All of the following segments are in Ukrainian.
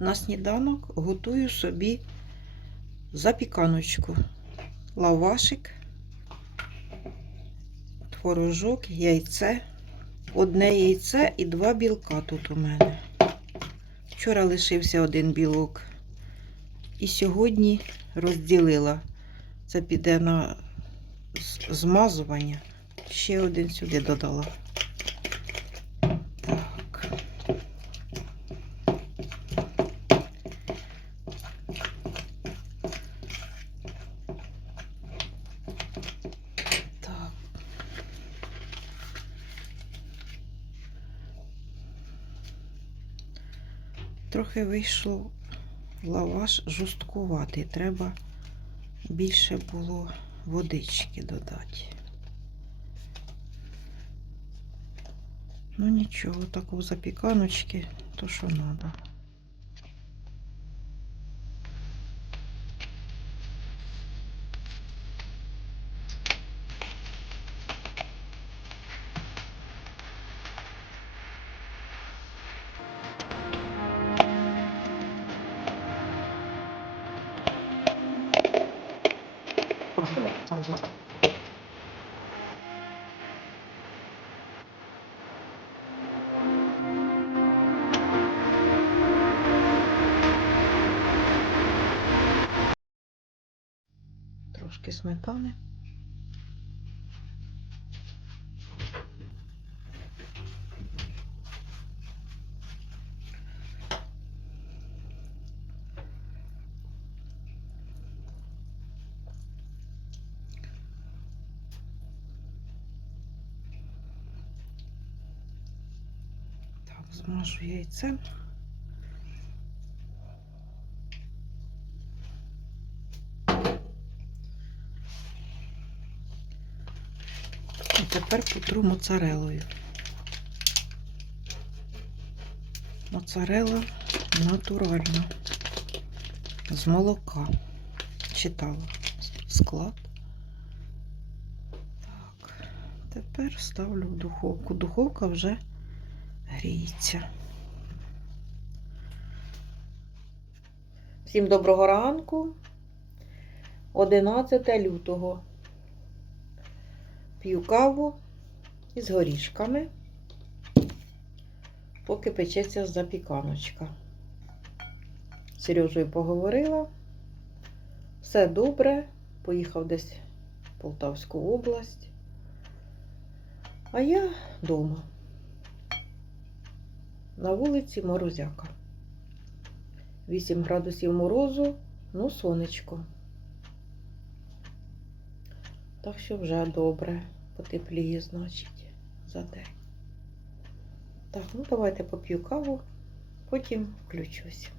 на сніданок готую собі запіканочку. Лавашик, творожок, яйце. Одне яйце і два білка тут у мене. Вчора лишився один білок. І сьогодні розділила. Це піде на змазування. Ще один сюди додала. Так. Так. Трохи вийшло лаваш жорсткуватий. Треба більше було водички додати. Ну нічого, такого запіканочки, то що треба. podstawy. Troszkę smetany. Змажу яйцем. І тепер потру моцарелою. Моцарела натуральна. З молока. Читала склад. Так, тепер ставлю в духовку. Духовка вже гріється. Всім доброго ранку. 11 лютого. П'ю каву із горішками, поки печеться запіканочка. З Сережею поговорила. Все добре. Поїхав десь в Полтавську область. А я вдома. На вулиці морозяка. 8 градусів морозу, ну сонечко. Так що вже добре, потепліє, значить, за день. Так, ну давайте поп'ю каву, потім включусь.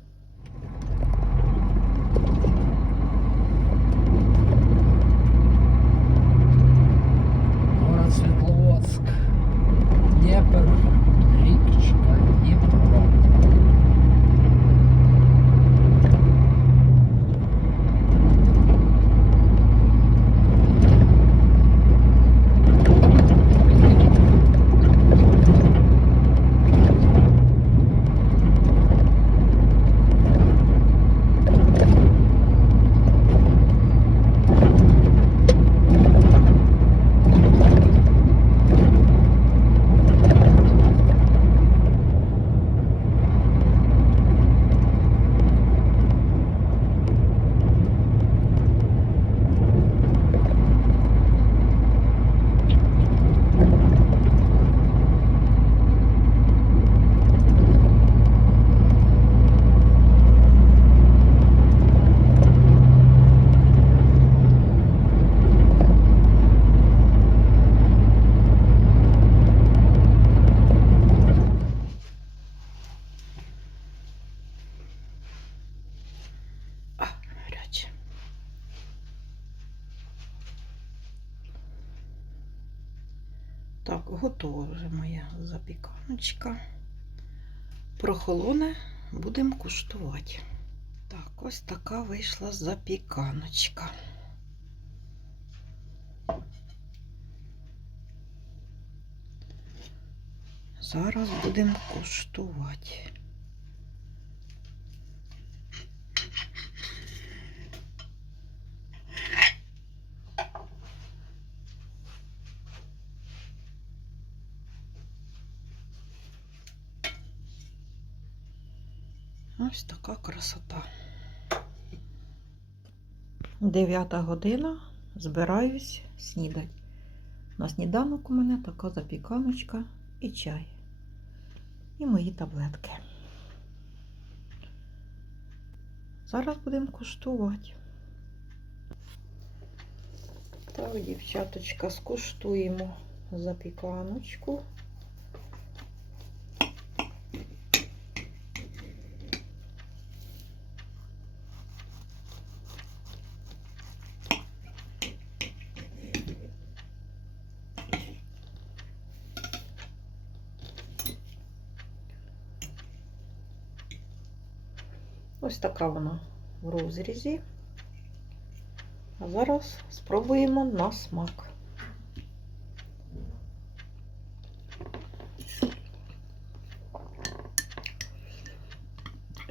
Готова вже моя запіканочка. Прохолоне, будемо куштувати. Так, ось така вийшла запіканочка. Зараз будемо куштувати. Ось така красота. Дев'ята година. Збираюсь снідати. На сніданок у мене така запіканочка і чай. І мої таблетки. Зараз будемо куштувати. Так, дівчаточка, скуштуємо запіканочку. Ось така вона в розрізі. А зараз спробуємо на смак.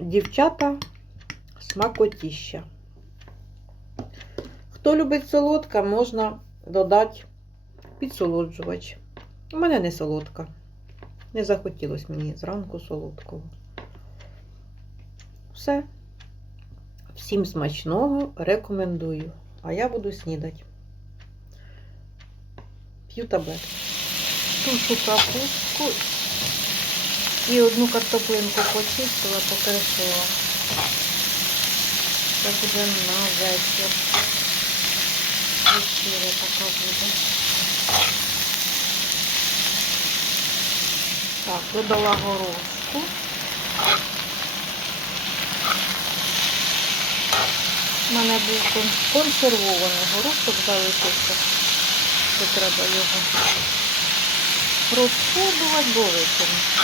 Дівчата смакотіща. Хто любить солодка, можна додати підсолоджувач. У мене не солодка. Не захотілося мені зранку солодкого. Все. Всім смачного рекомендую. А я буду снідати. П'ю таблетки. Тушу капустку і одну картоплинку почистила, покришила. Це буде на вечір. Вечеря така буде. Так, додала горошку. У мене був кон- консервований горошок залишився. То треба його розходувати, бо викинути.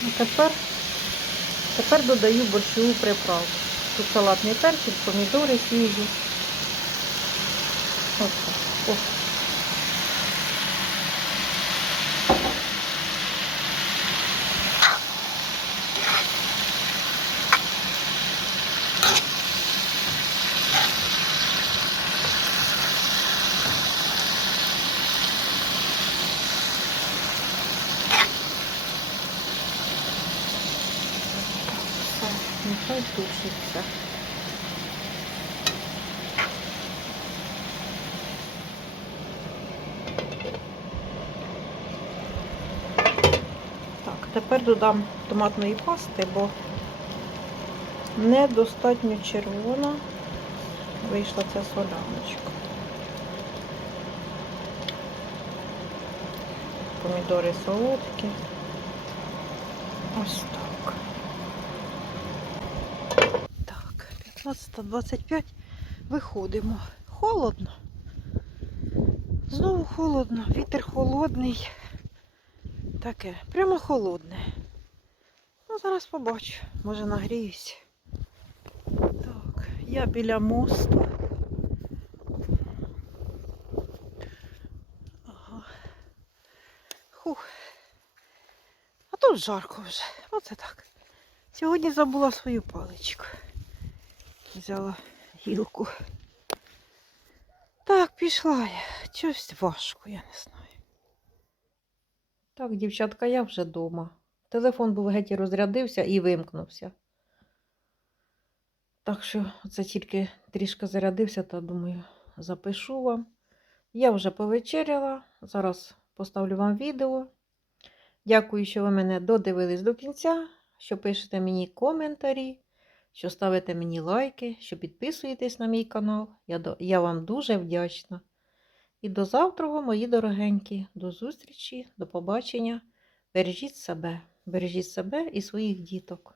Ну, Тепер, тепер додаю борщову приправу. Тут салатний перчик, помідори свіжі. Ось так. О. Все, нехай тушиться. Так, тепер додам томатної пасти, бо недостатньо червона вийшла ця соляночка. Помідори солодкі. Ось так. Так, 15.25 виходимо. Холодно. Знову холодно, вітер холодний. Таке, прямо холодне. Ну, зараз побачу, може нагріюсь. Так, я біля мосту. А тут жарко вже. Оце так. Сьогодні забула свою паличку. Взяла гілку. Так, пішла я. Щось важко, я не знаю. Так, дівчатка, я вже вдома. Телефон був геть і розрядився і вимкнувся. Так що це тільки трішки зарядився, та думаю, запишу вам. Я вже повечеряла. Зараз поставлю вам відео. Дякую, що ви мене додивились до кінця, що пишете мені коментарі, що ставите мені лайки, що підписуєтесь на мій канал. Я, до- я вам дуже вдячна. І до завтра, мої дорогенькі. До зустрічі, до побачення. Бережіть себе, бережіть себе і своїх діток.